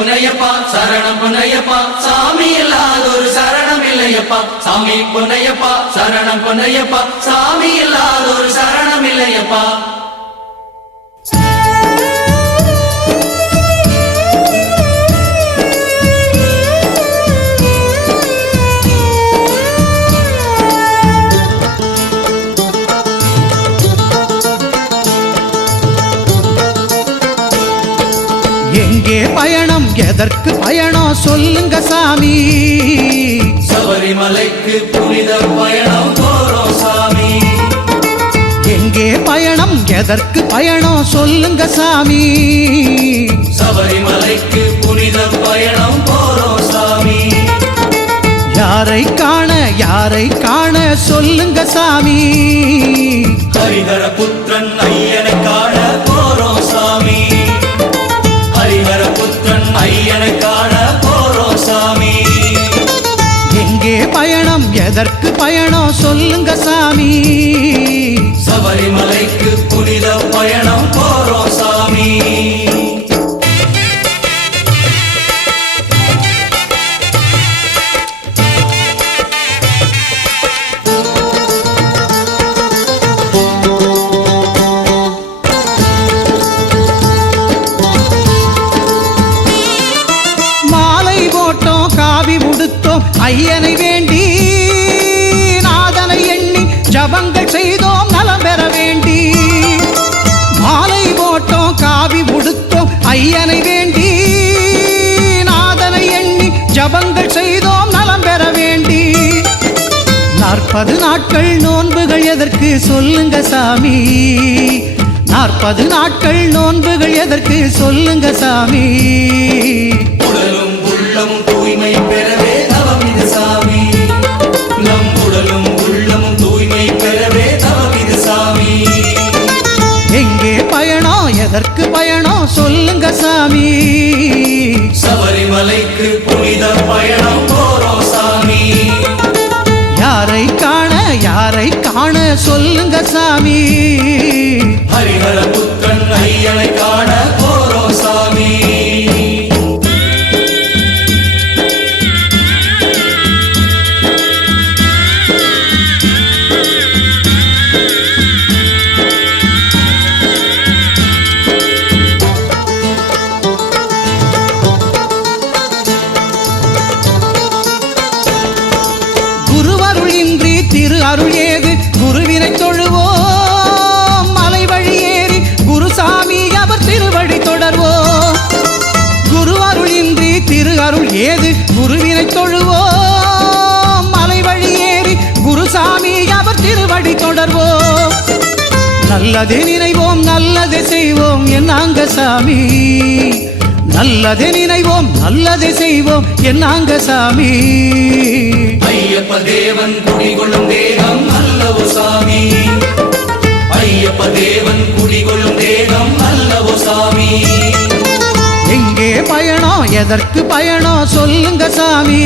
பொன்னையப்பா சரணம் பொன்னையப்பா சாமி இல்லாதொரு சரணம் இல்லையப்பா சாமி பொன்னையப்பா சரணம் பொன்னையப்பா சாமி இல்லாதொரு சரணம் இல்லையப்பா எங்கே பயணம் எதற்கு பயணம் சொல்லுங்க சாமி சபரிமலைக்கு புனித பயணம் போறோம் சாமி எங்கே பயணம் எதற்கு பயணம் சொல்லுங்க சாமி சபரிமலைக்கு புனித பயணம் போறோம் சாமி யாரை காண சொல்லுங்க சாமி ஹரிஹர புத்திரன் ஐயனை காண போறோம் சாமி ஹரிஹர புத்திரன் ஐயனை காண போறோம் சாமி எங்கே பயணம் எதற்கு பயணம் சொல்லுங்க சாமி சபரிமலைக்கு புனித பயணம் போறோம் சாமி ஐயனை வேண்டி நாதனை எண்ணி ஜபங்கள் செய்தோம் நலம் பெற வேண்டி மாலை போட்டோம் காவி உடுத்தோம் ஐயனை வேண்டி நாதனை எண்ணி ஜபங்கள் செய்தோம் நலம் பெற வேண்டி 40 நாட்கள் நோன்புகள் எதற்கு சொல்லுங்க சாமி 40 நாட்கள் நோன்புகள் எதற்கு சொல்லுங்க சாமி உடலும் உள்ளமும் தூய்மை பெறவே தவம் இது சாமி நம் உடலும் உள்ளமும் தூய்மை பெறவே தவம் இது சாமி எங்கே பயணம் எதற்கு பயணம் சொல்லுங்க சாமி சபரிமலைக்கு புனித பயணம் போறோம் சாமி யாரை காண சொல்லுங்க சாமி ஹரிஹர புத்திரன் ஐயனை காண போறோம் சாமி திரு அருள் ஏது குருவினை தொழுவோம் மலை வழி ஏறி குருசாமி அவர் திருவடி தொடர்வோம் குரு அருளின்றி திரு அருள் ஏது குருவினை தொழுவோம் மலை வழி ஏறி குருசாமி அவர் திருவடி தொடர்வோம் நல்லதே நினைவோம் நல்லதே செய்வோம் என்னாங்க சாமி நல்லதே நினைவோம் நல்லதே செய்வோம் என்னாங்க சாமி ஐயப்ப தேவன் குடிகொள்ளும் தேகம் அல்லவோ சாமி ஐயப்ப தேவன் குடிகொள்ளும் தேகம் அல்லவோ சாமி எங்கே பயணம் எதற்கு பயணம் சொல்லுங்க சாமி